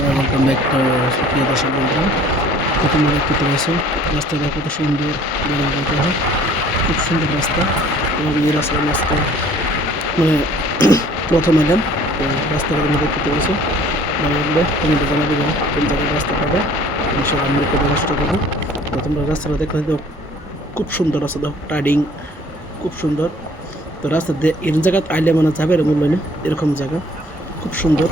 Welcome back to প্রিয় দর্শক বন্ধুরা। তোমরা দেখতে পাচ্ছ রাস্তাটা কত সুন্দর, বলতে হয় খুব সুন্দর রাস্তা। এবং এই রাস্তার রাস্তা মানে প্রথম এলাম তো রাস্তাটা তোমরা দেখতে পাচ্ছ। লাগলে তুমি তো জানা দেবেন কোন জায়গায় রাস্তা পাবে, ইনশাআল্লাহ আমি রেখে দেওয়ার চেষ্টা করবো। তো তোমরা রাস্তাটা দেখতে দাও, খুব সুন্দর রাস্তা, দাও টাইডিং খুব সুন্দর। তো রাস্তা এর জায়গা আইলে মানে যাবে মূল্য নেই, এরকম জায়গা খুব সুন্দর।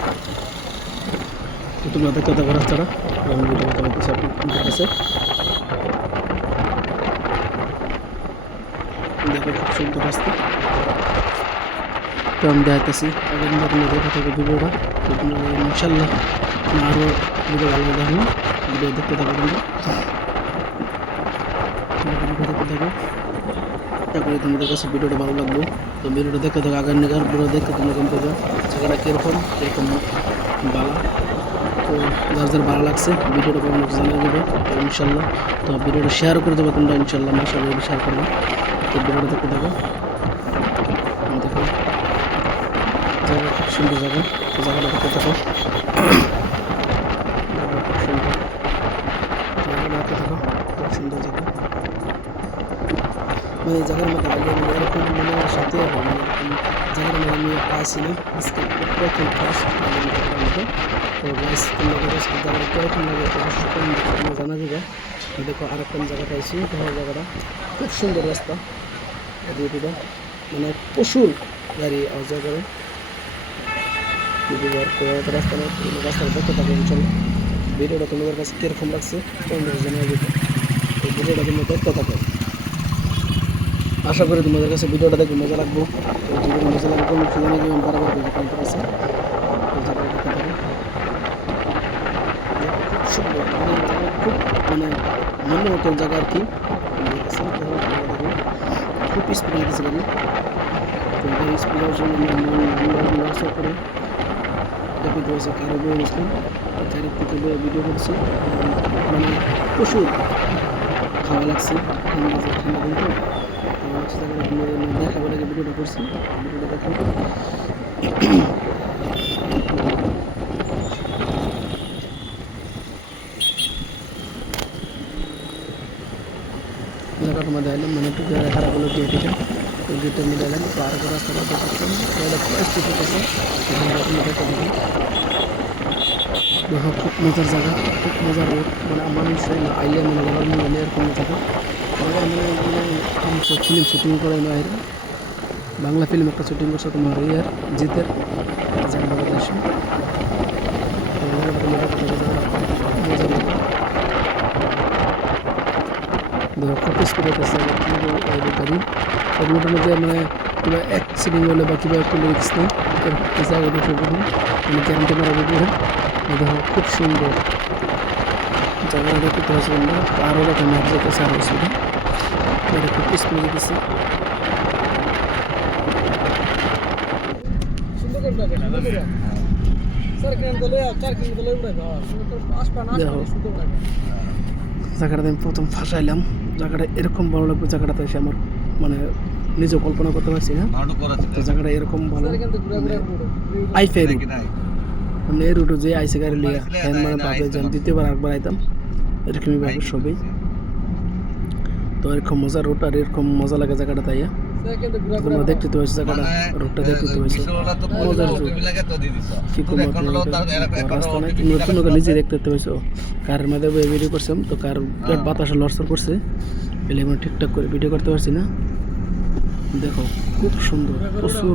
তো তোমরা দেখতে থাকো রাস্তাটা, আমি ভিডিও কথা বলতেছি আপনাদের কাছে। দেখো খুব সুন্দর রাস্তা, তো আমি দেখাতেছি আগামী তোমরা দেখে থাকো ভিডিওটা। তো তোমরা ইনশাল্লাহ আরও ভিডিও ভালো দেখো, ভিডিও দেখতে থাকো তোমরা ভিডিও দেখতে থাকো। তারপরে তোমাদের কাছে ভিডিওটা ভালো লাগবে, তো ভিডিওটা দেখতে থাকো। আগামী ভিডিও দেখতে তোমরা কম করবে জায়গাটা কীরকম এরকম ভালো। তো যার ভালো লাগছে ভিডিওটা কেমন জানিয়ে দেবে তো ইনশাল্লাহ। তো ভিডিওটা শেয়ার করে দেবো তোমরা ইনশাল্লাহ, মাশাআল্লাহ শেয়ার করবে। তো ভিডিওটা দেখতে থাকো, দেখো জায়গা খুব সুন্দর জায়গা। তো জায়গাটা দেখতে থাকো, খুব সুন্দর জায়গাটা দেখতে থাকো, খুব সুন্দর জায়গা। মানে এই জায়গার মধ্যে আগে মানে এরকম মানে সাথে মানে জায়গাটা মানে আমি পাইছিলাম আজকে প্রথম ফার্স্ট মধ্যে। তো গাইস তোমরা জায়গাটা কীরকম লাগে অবশ্যই তোমরা জানা যাবে। দেখো আরেকটা জায়গা পাইছি, ধরো জায়গাটা খুব সুন্দর রাস্তা, দিদিটা মানে প্রচুর গাড়ি আওয়া যাওয়া করে রাস্তা রাস্তাটা দেখতে থাকো ইনশাল্লাহ। ভিডিওটা তোমাদের কাছে কীরকম লাগছে তোমরা জানা যাবে, এই ভিডিওটা তোমরা দেখতে থাকো। আশা করি তোমাদের কাছে ভিডিওটা দেখে মজা লাগবো। তো যদি মজা লাগবে কোনো জানি যে বারবার ভিডিও কমতে আছে। খুব সুন্দর মানে খুব মানে মনোমত জায়গা আর কি। খুব স্পিড হয়ে গেছে গাড়ি, তো গাড়ি স্পিড হওয়ার জন্য লস করে দেখতে হয়েছে কারো বয়ে গেছিলাম, চারিদিকে বয়ে ভিডিও করছি। মানে প্রচুর খাওয়া লাগছে, ঠান্ডা দিন তো দেখাবার আগে ভিডিওটা করছি, ভিডিওটা দেখাবো। জায়গাটা মধ্যে এলাম মানে একটু খারাপ হলো গেটটা, তো গেটটা মিলে এলাম। তো আর রাস্তাটা দেখলাম দেখো খুব মজার জায়গা, খুব মজার রোড। মানে মানুষ আইলে মানে বলার মানে এরকম জায়গা মানে ফিল্ম শুটিং করে নয়, বাংলা ফিল্ম একটা শুটিং করছে তোমার ইয়ার জিতের জায়গাটা আসে। খুব স্পিড হতেছে গাড়ি, এগুলোর মধ্যে মানে কিংবা অ্যাক্সিডেন্ট হলে বা কিংবা একটু রিক্স নেই, মানে গ্যারান্টি মারা উপরে। দেখো খুব সুন্দর জায়গাটা দেখতে পাচ্ছি না, আরও দেখা ম্যাপ যেতেছে আরও স্পিডে, এটা খুব স্পিডে যেতেছে। জায়গাটাতে আমি প্রথম ফাঁসাইলাম, জায়গাটা এরকম ভালো লাগবে, জায়গাটাতে এসে আমার মানে নিজে কল্পনা করতে পারছি না। তো জায়গাটা এরকম ভালো আইফে রুট, মানে এই রুটে যে আইসে গাড়ি লিয়া ফ্যান মানে ভাবে যে আমি দ্বিতীয়বার একবার আইতাম এরকমই ভাবে সবই। তো এরকম মজা রুট আর এরকম মজা লাগে জায়গাটা, তাই তোমরা দেখতে তো হয়েছে জায়গাটা, রোডটা দেখতে তো হয়েছে মজার রোড। কি রাস্তা নাই, নতুন নতুন নিজে দেখতে হয়েছে। কারের মধ্যে ভিডিও করছিলাম, তো কার বাতাসে লড়সড় করছে এলে আমি ঠিকঠাক করে ভিডিও করতে পারছি না। দেখো খুব সুন্দর, প্রচুর